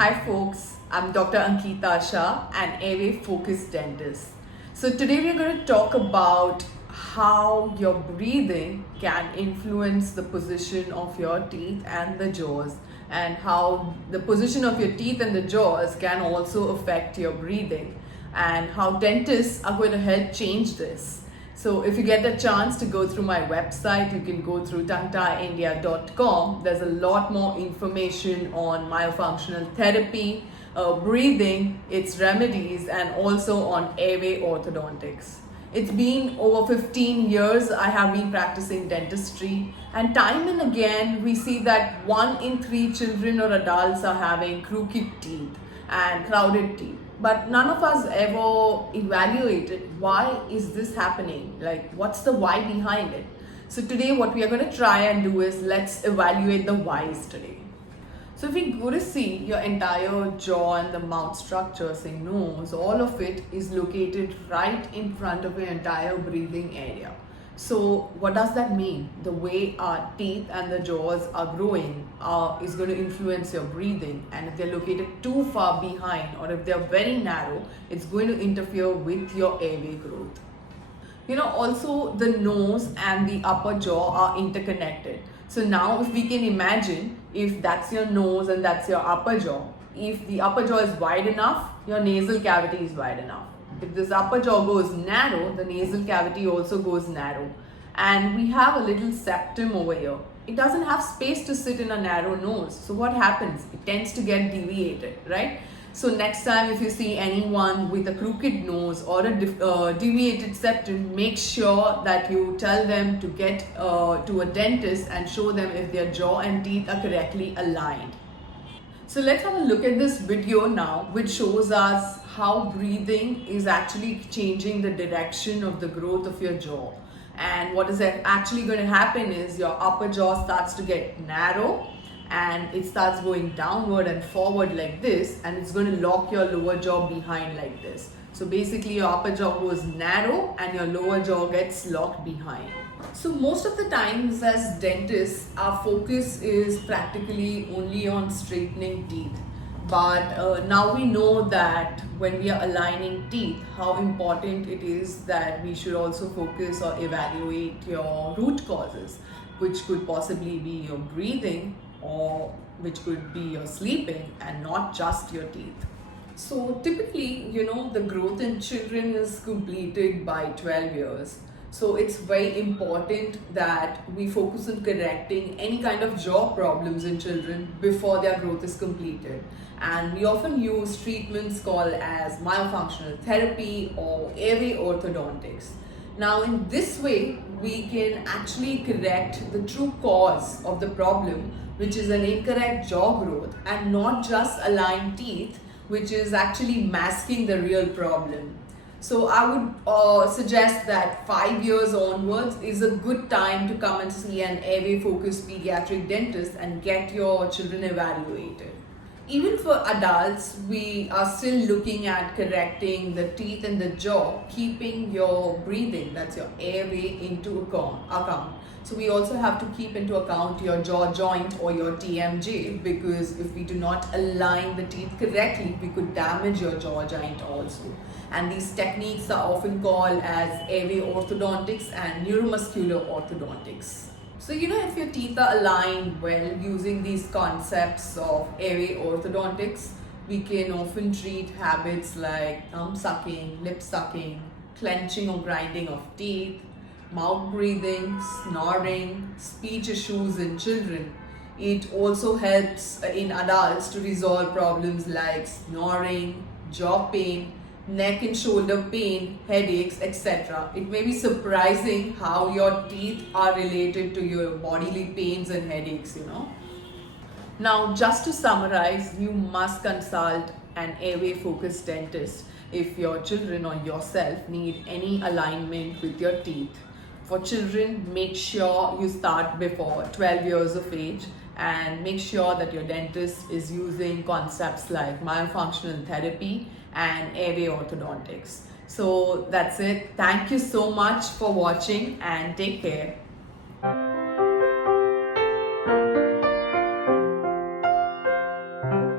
Hi folks, I'm Dr. Ankita an Airway Focused Dentist. So today we're going to talk about how your breathing can influence the position of your teeth and the jaws, and how the position of your teeth and the jaws can also affect your breathing, and how dentists are going to help change this. So if you get the chance to go through my website, you can go through tonguetieindia.com. There's a lot more information on myofunctional therapy, breathing, its remedies, and also on airway orthodontics. It's been over 15 years I have been practicing dentistry, and time and again we see that 1 in 3 children or adults are having crooked teeth and crowded teeth. But none of us ever evaluated why is this happening? Like, what's the why behind it? So today what we are going to try and do is let's evaluate the whys today. So if we go to see your entire jaw and the mouth structure, say nose, all of it is located right in front of your entire breathing area. So what does that mean? The way our teeth and the jaws are growing is going to influence your breathing, and if they're located too far behind or if they're very narrow, it's going to interfere with your airway growth. Also the nose and the upper jaw are interconnected. So now if we can imagine, if that's your nose and that's your upper jaw, if the upper jaw is wide enough, your nasal cavity is wide enough. If this upper jaw goes narrow, the nasal cavity also goes narrow. And we have a little septum over here. It doesn't have space to sit in a narrow nose. So what happens? It tends to get deviated, right? So next time if you see anyone with a crooked nose or a deviated septum, make sure that you tell them to get to a dentist and show them if their jaw and teeth are correctly aligned. So let's have a look at this video now, which shows us how breathing is actually changing the direction of the growth of your jaw. And what is actually going to happen is your upper jaw starts to get narrow and it starts going downward and forward like this, and it's going to lock your lower jaw behind like this. So basically your upper jaw goes narrow and your lower jaw gets locked behind. So most of the times as dentists, our focus is practically only on straightening teeth. But now we know that when we are aligning teeth, how important it is that we should also focus or evaluate your root causes, which could possibly be your breathing or which could be your sleeping and not just your teeth. So typically, the growth in children is completed by 12 years. So it's very important that we focus on correcting any kind of jaw problems in children before their growth is completed. And we often use treatments called as myofunctional therapy or airway orthodontics. Now in this way, we can actually correct the true cause of the problem, which is an incorrect jaw growth, and not just aligned teeth, which is actually masking the real problem. So I would suggest that 5 years onwards is a good time to come and see an airway focused pediatric dentist and get your children evaluated. Even for adults, we are still looking at correcting the teeth and the jaw, keeping your breathing, that's your airway, into account. So we also have to keep into account your jaw joint or your TMJ, because if we do not align the teeth correctly, we could damage your jaw joint also. And these techniques are often called as airway orthodontics and neuromuscular orthodontics. So if your teeth are aligned well using these concepts of airway orthodontics, we can often treat habits like thumb sucking, lip sucking, clenching or grinding of teeth, mouth breathing, snoring, speech issues in children. It also helps in adults to resolve problems like snoring, jaw pain, neck and shoulder pain, headaches, etc. It may be surprising how your teeth are related to your bodily pains and headaches, Now, just to summarize, you must consult an airway focused dentist if your children or yourself need any alignment with your teeth. For children, make sure you start before 12 years of age, and make sure that your dentist is using concepts like myofunctional therapy and airway orthodontics. So that's it. Thank you so much for watching and take care.